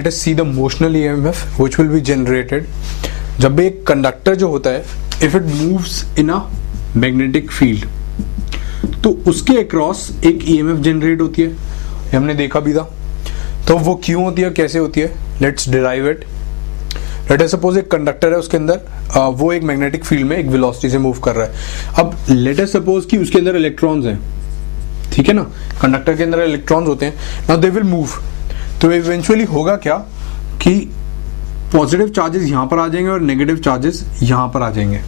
Let us see the motional EMF which will be generated जब भी एक conductor जो होता है if it moves in a magnetic field तो उसके अक्रॉस एक ईएमएफ जनरेट होती है, हमने देखा भी था। तो वो क्यों होती है, कैसे होती है, let's derive it. Late us suppose एक कंडक्टर है, उसके अंदर वो एक मैग्नेटिक फील्ड में एक वेलोसिटी से मूव कर रहा है। अब लेट अस सपोज कि उसके अंदर इलेक्ट्रॉन्स हैं, ठीक है ना, कंडक्टर के अंदर इलेक्ट्रॉन्स होते हैं। नाउ दे विल मूव, तो इवेंचुअली होगा क्या कि पॉजिटिव चार्जेस यहां पर आ जाएंगे और नेगेटिव चार्जेस यहां पर आ जाएंगे।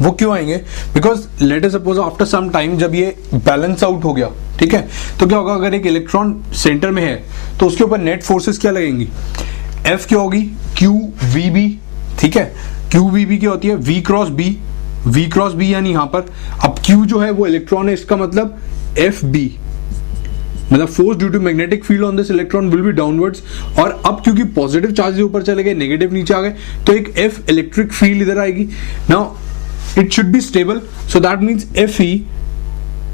वो क्यों आएंगे? Because let us suppose after some time जब ये बैलेंस आउट हो गया, ठीक है, तो क्या होगा, अगर एक इलेक्ट्रॉन सेंटर में है तो उसके ऊपर नेट फोर्सेस क्या लगेंगी, एफ क्या होगी, क्यू वी बी, ठीक है। क्यू वी बी क्या होती है, V cross B, V cross B यानी यहां पर अब क्यू जो है वो इलेक्ट्रॉन है, इसका मतलब एफ बी, मतलब force due to magnetic field on this electron will be downwards. और अब क्योंकि पॉजिटिव चार्जेस ऊपर चले गए, नेगेटिव नीचे आ गए, तो एक एफ इलेक्ट्रिक फील्ड इधर आएगी। Now it should be stable, so that means Fe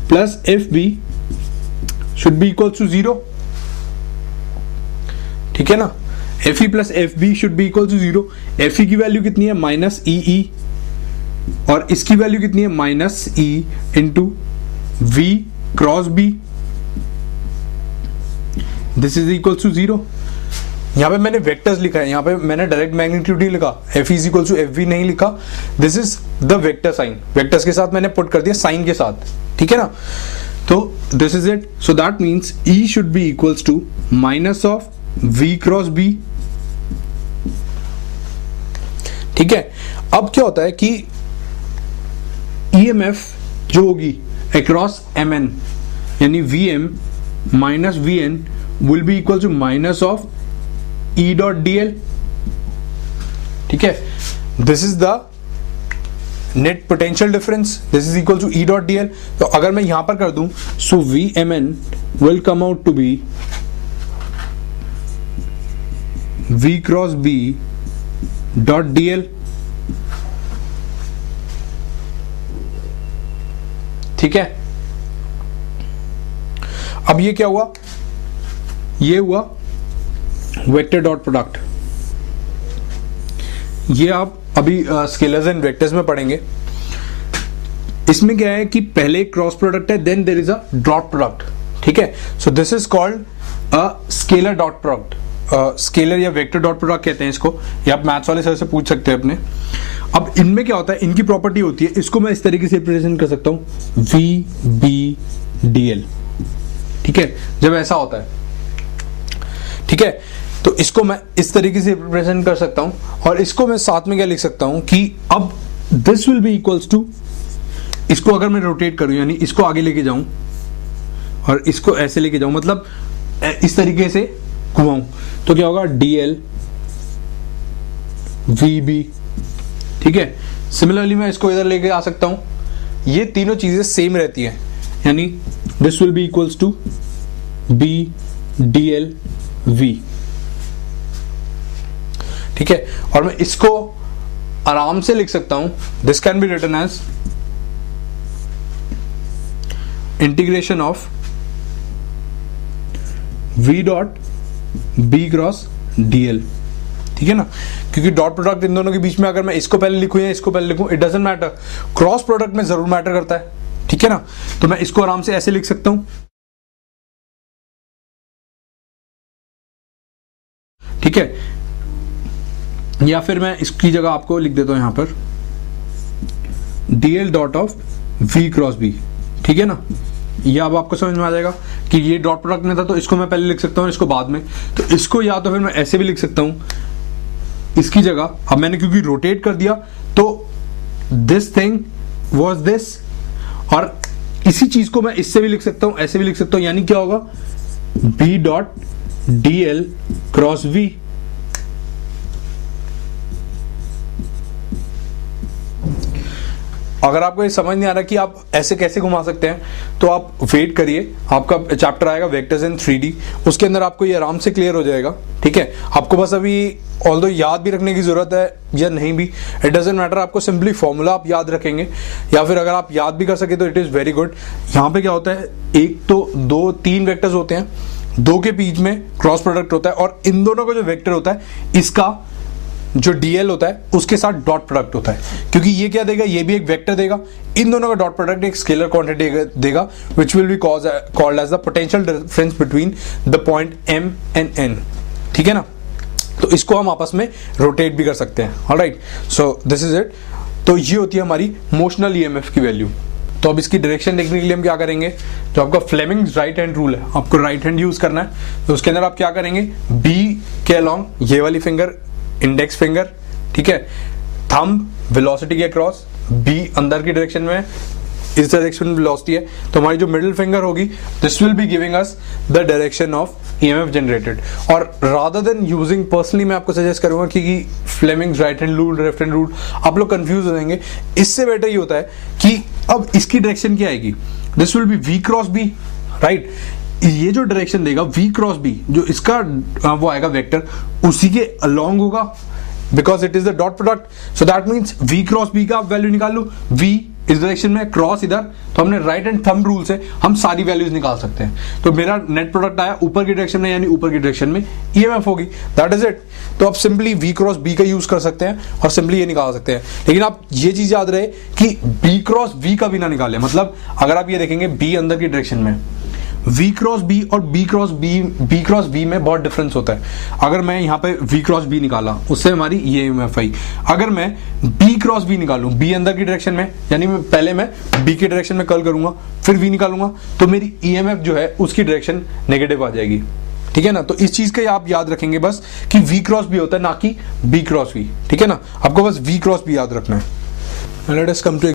plus Fb should be equal to 0, ठीक है ना। Fe plus Fb should be equal to 0। Fe की वैल्यू कितनी है, माइनस ई, और इसकी वैल्यू कितनी है, minus E into V cross B, this is equal to 0। यहाँ पे मैंने वेक्टर्स लिखा है, यहाँ पे मैंने डायरेक्ट मैग्नीट्यूड ही लिखा, F is equal to F V नहीं लिखा। This is the vector sign, vectors के साथ मैंने पुट कर दिया साइन के साथ, ठीक है ना। तो this is it, so that means E should be equals to minus of V cross B, ठीक है। अब क्या होता है कि EMF जो होगी अक्रॉस MN यानी VM minus VN will be equal to minus of E dot dl, ठीक है। This is the net potential difference, this is equal to E dot dl। तो अगर मैं यहां पर कर दूं, so VMN will come out to be V cross B dot dl, ठीक है। अब ये क्या हुआ, ये हुआ वेक्टर डॉट प्रोडक्ट। ये आप अभी स्केलर्स एंड वेक्टर्स में पढ़ेंगे। इसमें क्या है कि पहले क्रॉस प्रोडक्ट है, then there is a dot product, ठीक है। So this is called a scalar dot product, scalar या वेक्टर डॉट प्रोडक्ट कहते हैं इसको, या आप मैथ्स वाले सर से पूछ सकते हैं अपने। अब इनमें क्या होता है, इनकी प्रॉपर्टी होती है, इसको मैं इस तरीके से रिप्रेजेंट कर सकता हूं, वी बी डी एल, ठीक है, जब ऐसा होता है, ठीक है। तो इसको मैं इस तरीके से रिप्रेजेंट कर सकता हूं, और इसको मैं साथ में क्या लिख सकता हूं कि अब this will be equals to, इसको अगर मैं रोटेट करूं यानी इसको आगे लेके जाऊं और इसको ऐसे लेके जाऊं, मतलब इस तरीके से घुमाऊं, तो क्या होगा, dl vb, ठीक है। सिमिलरली मैं इसको इधर लेके आ सकता हूं, ये तीनों चीजें सेम रहती हैं, यानी this will be equals to b dl v, ठीक है। और मैं इसको आराम से लिख सकता हूं, this can be written as integration of v dot b cross dl, ठीक है ना। क्योंकि डॉट प्रोडक्ट इन दोनों के बीच में अगर मैं इसको पहले लिखूं या इसको पहले लिखूं, it doesn't matter, cross product में जरूर मैटर करता है, ठीक है ना। तो मैं इसको आराम से ऐसे लिख सकता हूं, ठीक है, या फिर मैं इसकी जगह आपको लिख देता हूं यहां पर dl dot of v cross b, ठीक है ना। ये अब आपको समझ में आ जाएगा कि ये डॉट प्रोडक्ट में था, तो इसको मैं पहले लिख सकता हूं, इसको बाद में। तो इसको या तो फिर मैं ऐसे भी लिख सकता हूं इसकी जगह, अब मैंने क्योंकि रोटेट कर दिया तो दिस थिंग वाज दिस, और इसी चीज को मैं इससे भी लिख सकता हूं, ऐसे भी लिख सकता हूं, यानी क्या होगा, b dot dl cross v, अगर आपको ये समझ नहीं आ रहा कि आप ऐसे कैसे घुमा सकते हैं, तो आप वेट करिए, आपका चैप्टर आएगा वेक्टर्स इन 3D, उसके अंदर आपको ये आराम से क्लियर हो जाएगा, ठीक है। आपको बस अभी ऑल्दो याद भी रखने की जरूरत है या नहीं भी, इट डजंट मैटर, आपको सिंपली फॉर्मूला आप याद रखेंगे, या फिर अगर आप याद भी कर सके तो इट इज वेरी गुड। यहाँ पे क्या होता है, एक तो 2-3 वेक्टर्स होते हैं, दो के बीच में क्रॉस प्रोडक्ट होता है और इन दोनों का जो वेक्टर होता है इसका जो डीएल होता है उसके साथ डॉट प्रोडक्ट होता है, क्योंकि ये क्या देगा, ये भी एक वेक्टर देगा, इन दोनों का डॉट प्रोडक्ट एक स्केलर क्वांटिटी देगा which will be called as the potential difference between the point M and N. ठीक है ना, तो इसको हम आपस में रोटेट भी कर सकते हैं। Alright, so this is it. तो ये होती है हमारी मोशनल ईएमएफ की वैल्यू। तो अब इसकी डायरेक्शन देखने के लिए हम क्या करेंगे, जो आपका फ्लेमिंग्स राइट हैंड रूल है, आपको राइट हैंड यूज करना है, तो उसके अंदर आप क्या करेंगे, बी के अलोंग ये वाली फिंगर इंडेक्स फिंगर, ठीक है, थंब वेलोसिटी के अक्रॉस, बी अंदर की डायरेक्शन में, इस डायरेक्शन में वेलोसिटी है, तो हमारी जो मिडिल फिंगर होगी this will be giving us the direction of EMF generated. और रादर देन यूजिंग, पर्सनली मैं आपको सजेस्ट करूंगा कि Fleming's right hand rule, left hand rule, आप लोग कंफ्यूज हो जाएंगे। इससे बेटर ये होता है कि अब इसकी डायरेक्शन क्या आएगी, this will be V cross B, right. ये जो डायरेक्शन देगा वी क्रॉस बी, जो इसका वो आएगा वेक्टर, उसी के अलोंग होगा, because it is the dot product. So that means V cross B का वैल्यू निकाल लो, वी इस डायरेक्शन में, क्रॉस इधर, तो हमने राइट एंड थंब रूल से हम सारी वैल्यूज निकाल सकते हैं। तो मेरा नेट प्रोडक्ट आया ऊपर की डायरेक्शन में, यानी ऊपर की डायरेक्शन में ईएमएफ होगी, दैट इज इट। तो आप सिंपली वी क्रॉस बी का यूज कर सकते हैं और सिंपली ये निकाल सकते हैं। लेकिन आप ये चीज याद रहे कि बी क्रॉस वी का भी ना निकाले, मतलब अगर आप ये देखेंगे बी अंदर की डायरेक्शन में, V क्रॉस बी और B क्रॉस B में बहुत डिफरेंस होता है। अगर मैं यहाँ पे V क्रॉस B निकाला, उससे हमारी ये EMF आई। अगर मैं B क्रॉस B निकालूं, B अंदर की डायरेक्शन में, यानी पहले मैं B की डायरेक्शन में कर्ल करूंगा, फिर V निकालूंगा, तो मेरी EMF जो है उसकी डायरेक्शन नेगेटिव आ जाएगी। ठीक है ना, तो इस चीज का आप याद रखेंगे बस कि V क्रॉस B होता है, ना कि B क्रॉस V। ठीक है ना, आपको बस V क्रॉस B याद रखना है। Let us come to